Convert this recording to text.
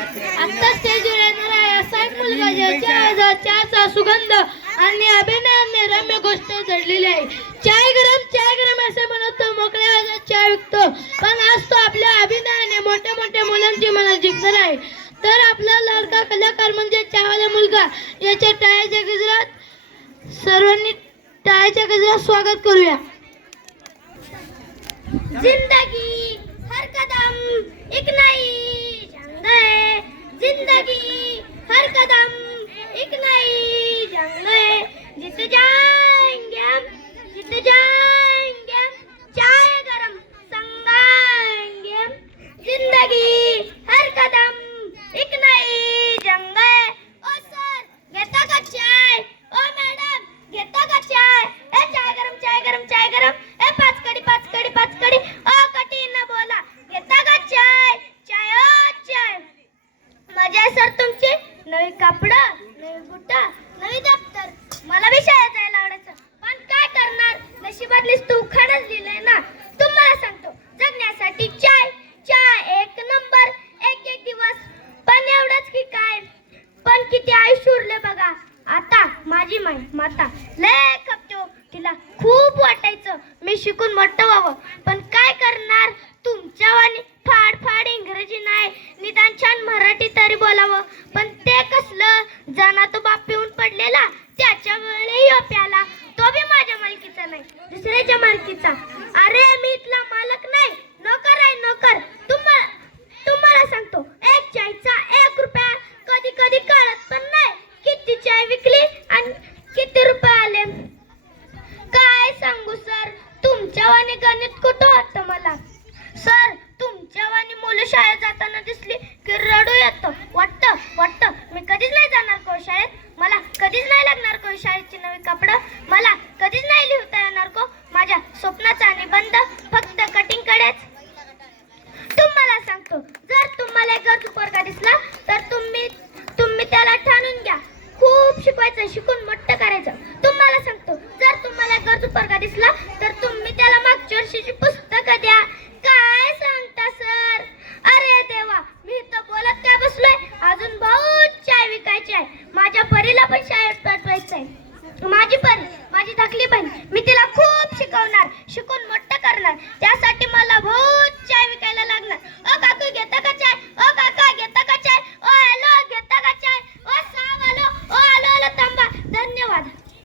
आता स्टेजवर येणार आहे. असा एक मुलगा ज्याच्या आजार चहाचा सुगंध आणि अभिनयाने रम्य गोष्ट जडलेली आहे. चाय गरम चाय गरम असे म्हणत तो मोकळ्या आजार चहा विकतो. पण आज तो आपल्या अभिनयाने मोठ्या मोठ्या मुलांची मला जिंकणार आहे. तर आपला लाडका कलाकार म्हणजे चहावाला मुलगा. याच्या टाळ्याच्या गजरात सर्वांनी टाळ्याच्या गजरात स्वागत करूया. जिंदगी हर कदम एक नाही. लगी हर कदम एक नई जंग है जीत जा हम जीत जाएंगे हम चाय गरम संगाएंगे हम जिंदगी हर कदम एक नई जंग है ओ सर घेता का चाय ओ मॅडम घेता का चाय ए चाय गरम चाय गरम चाय गरम ए पाच कडी पाच कडी पाच कडी ओ कठीण न बोला घेता का चाय चाय ओ चाय मजा आहे सर तुमची नवी कापड नवी बुट नवी दप्तर. मला बी शाळेत जायला आवडायचं. पण काय करणार? नशिबातलीच तू खरंच लिहिलंय ना. तुम्हाला सांगतो जगण्यासाठी चाय चाय एक नंबर एक एक दिवस. पण एवढंच की काय? पण किती आयुष्य उरले बघा. आता माझी माई माता लय खपतो. तिला खूप वाटायचं. मी शिकून मोठं व्हावं. पण काय करणार? तुमच्यावाणी फाड फाड इंग्रजी नाही. निदान छान मराठी तरी बोलावं. पण ते कसलं? जाना तो बाप पिऊन पडलेला. त्याच्या वेळेही प्याला तो बी माझ्या मालकीचा नाही. दुसऱ्याच्या मालकीचा. अरे मी इथला मालक नाही. नोकर आहे नोकर. तुम्हाला तुम्हाला सांगतो. एक चायचा एक रुपया. कधी कधी कळत पण नाही. किती चाय विकली आणि किती रुपये आले काय सांगू सर तुमच्या वाणी गणित कुठं होतं मला सर तुमच्या वाणी मुलं शाळेत जाताना दिसली की रडू येतं वाटतं वाटतं मी कधीच नाही जाणार को शाळेत? मला कधीच नाही लागणार कोशाळेची नवी कपडं? मला कधीच नाही लिहिता येणार को? माझ्या स्वप्नाचा निबंध फक्त कटिंग कडेच. तुम्हाला सांगतो जर तुम्हाला एक गरजू पोरगा दिसला तर तुम्ही तुम्ही त्याला ठाणून घ्या. खूप शिकवायचं शिकून that's a